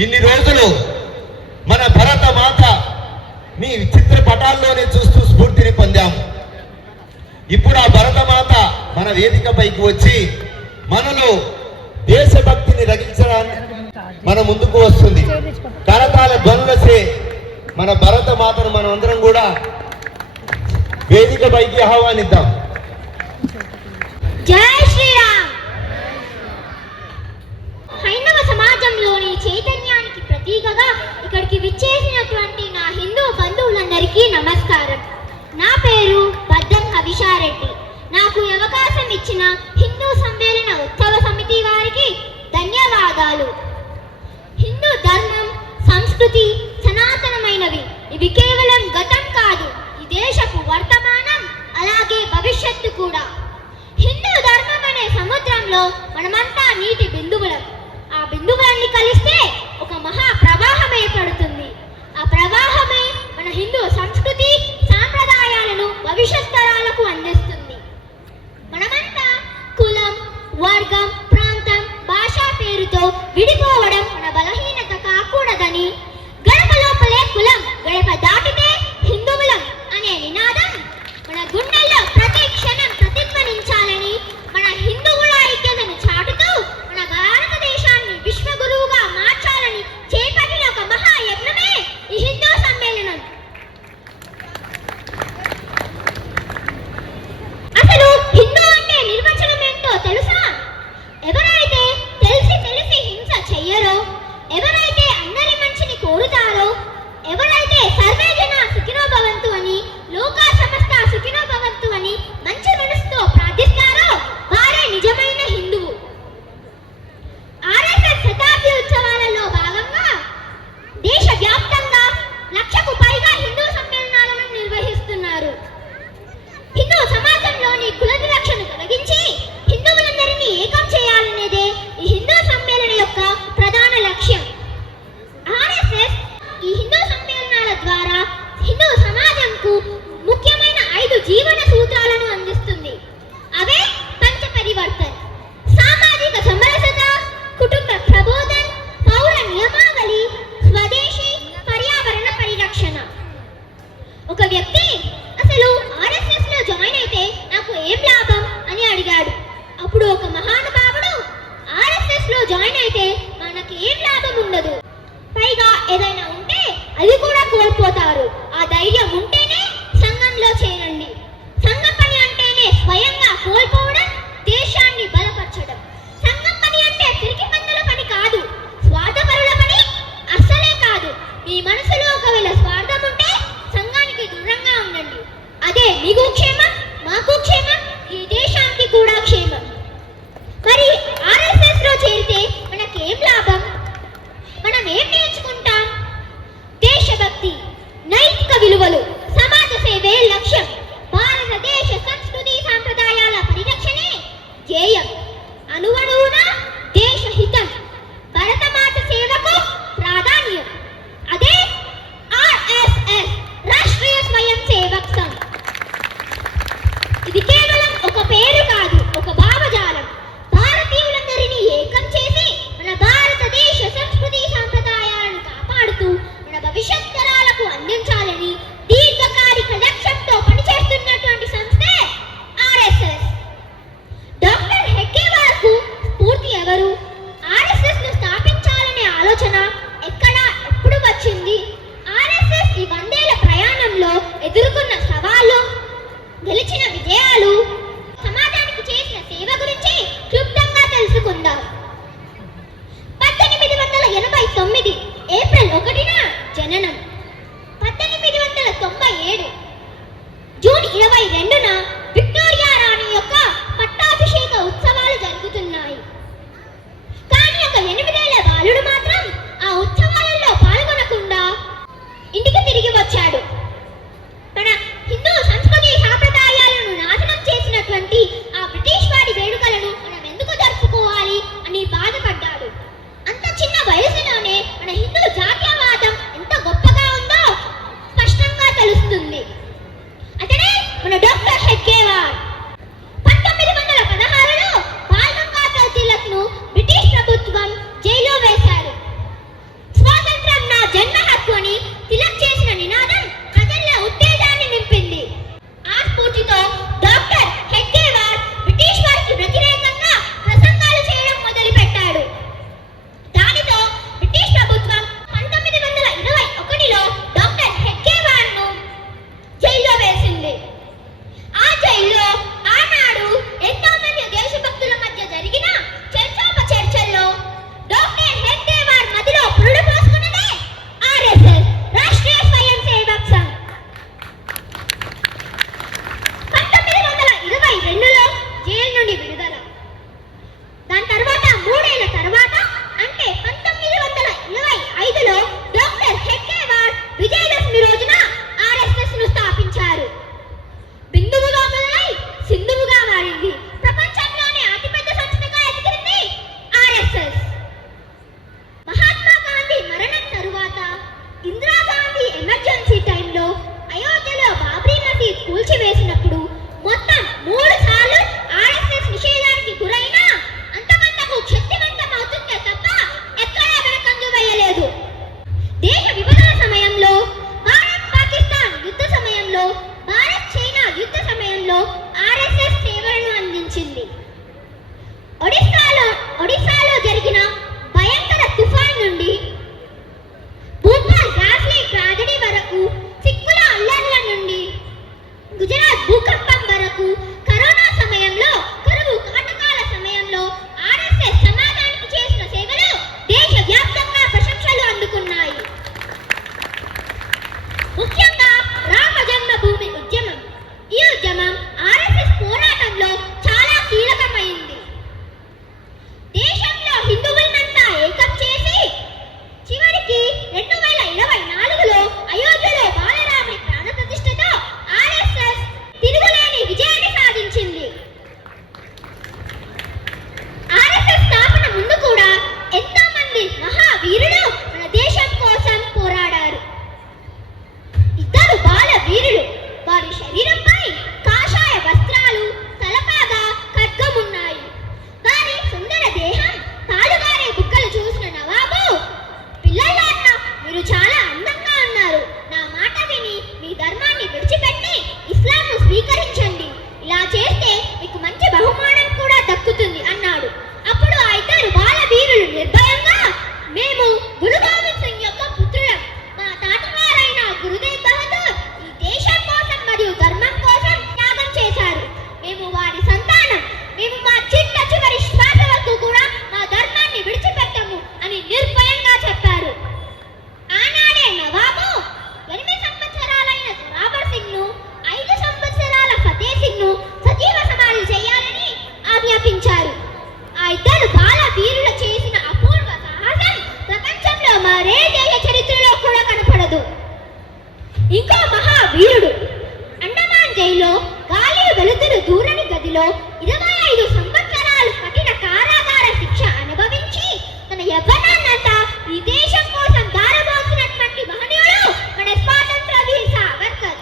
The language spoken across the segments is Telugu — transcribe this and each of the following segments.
ఇన్ని రోజులు మన భరత మాత నీ చిత్రపటాల్లోనే చూస్తూ స్ఫూర్తిని పొందాము. ఇప్పుడు ఆ భరతమాత మన వేదికపైకి వచ్చి మనలో దేశభక్తిని రగించడానికి మన ముందుకు వస్తుంది. కరతాల ధ్వనులసే మన భరతమాతను మనం అందరం కూడా వేదికపైకి ఆహ్వానిద్దాం. జై శ్రీరామ్. హైందవ సమాజంలోని చైతన్యానికి ప్రతీకగా ఇక్కడికి విచ్చేసినటువంటి నా హిందూ బంధువులందరికీ నమస్కారం. నా పేరు బద్దం హవిషారెడ్డి. నాకు అవకాశం ఇచ్చిన హిందూ సమ్మేళన ఉత్సవ సమితి వారికి ధన్యవాదాలు. హిందూ ధర్మం, సంస్కృతి సనాతనమైనవి. ఇవి కేవలం గతం కాదు, ఈ దేశపు వర్తమానం అలాగే భవిష్యత్తు కూడా. హిందూ ధర్మం అనే సముద్రంలో మనమంతా నీటి బిందువులం. ఆ బిందువులన్నీ కలిస్తే ఒక మహా ప్రవాహం ఏర్పడుతుంది. ఆ ప్రవాహమే మన హిందూ సంస్కృతి సాంప్రదాయాలను భవిష్యత్ తరాలకు అందిస్తుంది. మనమంతా కులం, వర్గం, ప్రాంతం, భాష పేరుతో విడిపోవడం మన బలహీనత కాకూడదని, గడప లోపలే కులం, గడప దాటితే హిందువులం అనే నినాదం మన గుండెల్లో ప్రతి క్షణం ప్రతిధ్వనించాలని, మన హిందువుల ఐక్యతను చాటుతూ మన భారతదేశాన్ని విశ్వగురువుగా మార్చాలని వీరులు మన దేశం కోసం పోరాడారు. ఇద్దరు బాల వీరులు. వారి శరీరంపై కాషాయ వస్త్రాలు, తలపాగా, ఖడ్గం ఉన్నాయి. వారి సుందర దేహం, తాళుగారే బుగ్గలు చూసిన నవాబు, పిల్లలారా మీరు చాలా అందంగా ఉన్నారు. నా మాట విని మీ ధర్మాన్ని విడిచిపెట్టి ఇస్లాంను స్వీకరించండి. ఇలా చేస్తే మీకు మంచి బహుమానం కూడా దక్కుతుంది అన్నాడు. అప్పుడు ఆ ఇద్దరు బాల వీరులు నిర్భయంగా, మేము గురు గోవింద్ సింగ్ యొక్క పుత్రులం. మా తాతగారైన గురుదేవ్ బహదూర్ ఈ దేశం కోసం మరియు ధర్మం కోసం త్యాగం చేశారు. మేము వారి సంతానం. మేము మా చిట్ట చివరి శ్వాస వరకు కూడా మా ధర్మాన్ని విడిచిపెట్టము అని నిర్భయంగా చెప్పారు. ఆనాడే నవాబు 8 సంవత్సరాలైన జోరావర్ సింగ్ ను, 5 సంవత్సరాల ఫతే సింగ్ ను సజీవ సమాధి చేయాలని ఆజ్ఞాపించారు. ఆ ఇద్దరు బాల వీరులు చేసిన అపూర్వ సాహసం ప్రపంచంలో మరే దేశ చరిత్రలో కూడా కనపడదు. ఇంకో మహావీరుడు అండమాన్ జైల్లో గాలి వెలుతురు దూరని గదిలో 25 సంవత్సరాలు కఠిన కారాగార శిక్ష అనుభవించి తన యవ్వనాన్నంతా ఈ దేశం కోసం దారబోసినటువంటి మహనీయుడు మన స్వాతంత్ర వీర్ సావర్కర్.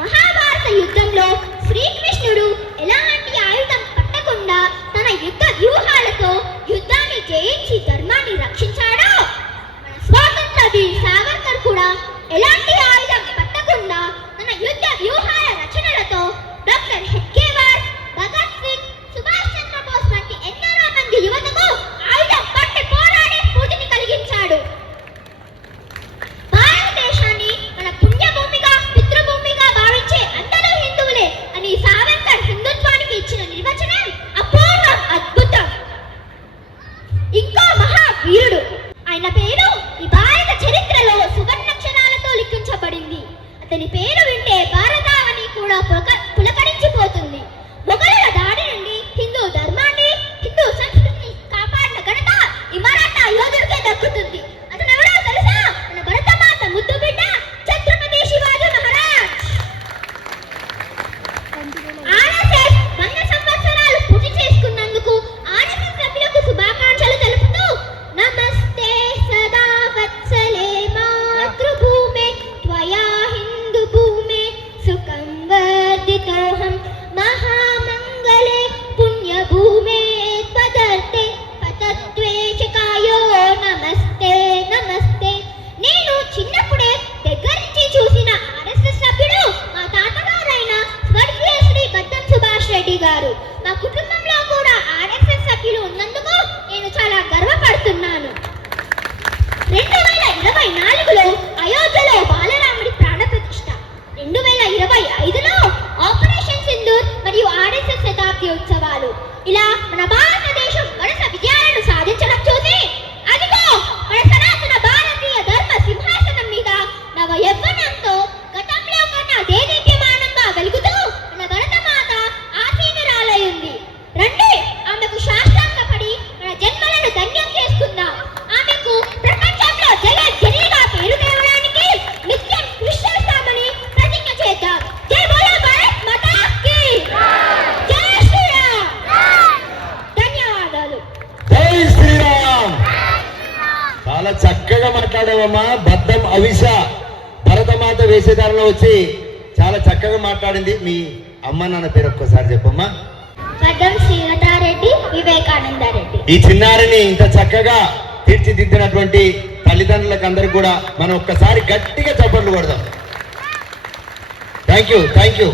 మహాభారత యుద్ధంలో శ్రీకృష్ణుడు ఎలాంటి ఆయుధం పట్టకుండా తన యుద్ధ వ్యూహాలతో యుద్ధాన్ని జయించి ధర్మాన్ని రక్షించాడో, మన స్వాతంత్ర వీర్ సావర్కర్ కూడా ఎలాంటి ఆయుధం పట్టకుండా తన యుద్ధ వ్యూహాల రచనలతో డాక్టర్ హెడ్గేవార్, భగత్ సింగ్, సుభాష్ చంద్రబోస్ వంటి ఎందరో మంది యువతకు ఆయుధం పట్టి పోరాడే స్ఫూర్తిని కలిగించాడు. భారతదేశాన్ని మన పుణ్యభూమిగా, పితృభూమిగా భావించే అందరూ హిందువులే అని సావర్కర్ హిందుత్వానికి ఇచ్చిన నిర్వచనం అపూర్వం, అద్భుతం. ఇంకో మహావీరుడు, ఆయన పేరు ఈ భారత చరిత్రలో సువర్ణాక్షరాలతో లిఖించబడింది. అతని పేరు వింటే భారతావని కూడా పులకరించిపోతుంది. మొఘలుల దాడి నుండి హిందూ ధర్మాన్ని, హిందూ సంస్కృతిని కాపాడిన ఘనత ఈ మరాఠా యోధుడికే దక్కుతుంది. అతను ఎవరో తెలుసా? మన భరతమాత ముద్దు బిడ్డ ఛత్రపతి శివాజీ మహారాజ్. ఆర్ఎస్ఎస్ 100 సంవత్సరాలు పూర్తి చేసుకున్నందుకు ఆర్ఎస్ఎస్ సభ్యులకు శుభాకాంక్షలు తెలుపుతూ, నమస్తే సదా వత్సలే మాతృభూమే త్వయా హిందూ భూమే సుఖం వర్ధితోహం మహామంగళే పుణ్యభూమే త్వదర్తే పతద్వేషకాయో నమస్తే నమస్తే. నేను చిన్నప్పుడే దగ్గర నుంచి చూసిన ఆర్ఎస్ఎస్ సభ్యుడు మా తాతగారైన స్వర్గీయ శ్రీ బద్దం సుభాష్ రెడ్డి గారు. మా కుటుంబంలో కూడా ఆర్ఎస్ఎస్ సభ్యులు ఉన్నందుకు నేను చాలా గర్వపడుతున్నాను. 2024లో అయోధ్యలో బాలరాముడి ప్రాణ ప్రతిష్ఠ, 2025లో ఆపరేషన్ సింధూర్ మరియు ఆర్ఎస్ఎస్ శతాబ్ది ఉత్సవాలు. ఇలా మన భారతదేశం వరుస విజయాలను సాధించడం చూసి, అదిగో మన సనాతన భారతీయ ధర్మ సింహాసనం మీద నవ యవ్వనంతో గతంలో కన్నా దేదీప్యమానంగా వెలుగుతూ మన భరతమాత ఆసీనురాలయ్యింది. రండి ఆమెకు సాష్టాంగపడి మన జన్మలను ధన్యం చేసుకుందాం. ఆమెకు ప్రపంచంలో జగజ్జననిగా పేరు తేవడానికి నిత్యం కృషి చేస్తామని ప్రతిజ్ఞ చేద్దాం. జై బోలో భారత్ మాతా కీ జై శ్రీరామ్. ధన్యవాదాలు. జై శ్రీరామ్. చాలా చక్కగా మాట్లాడావమ్మా. బద్దం అవిష భరతమాత వేషధారణలో వచ్చి చాలా చక్కగా మాట్లాడింది. మీ అమ్మ నాన్న పేరు ఒక్కసారి చెప్పమ్మా. బద్దం శ్రీలతారెడ్డి, వివేకానందరెడ్డి. ఈ చిన్నారిని ఇంత చక్కగా తీర్చిదిద్దినటువంటి తల్లిదండ్రులకు అందరికి కూడా మనం ఒక్కసారి గట్టిగా చప్పట్లు కొడదాం. Thank you.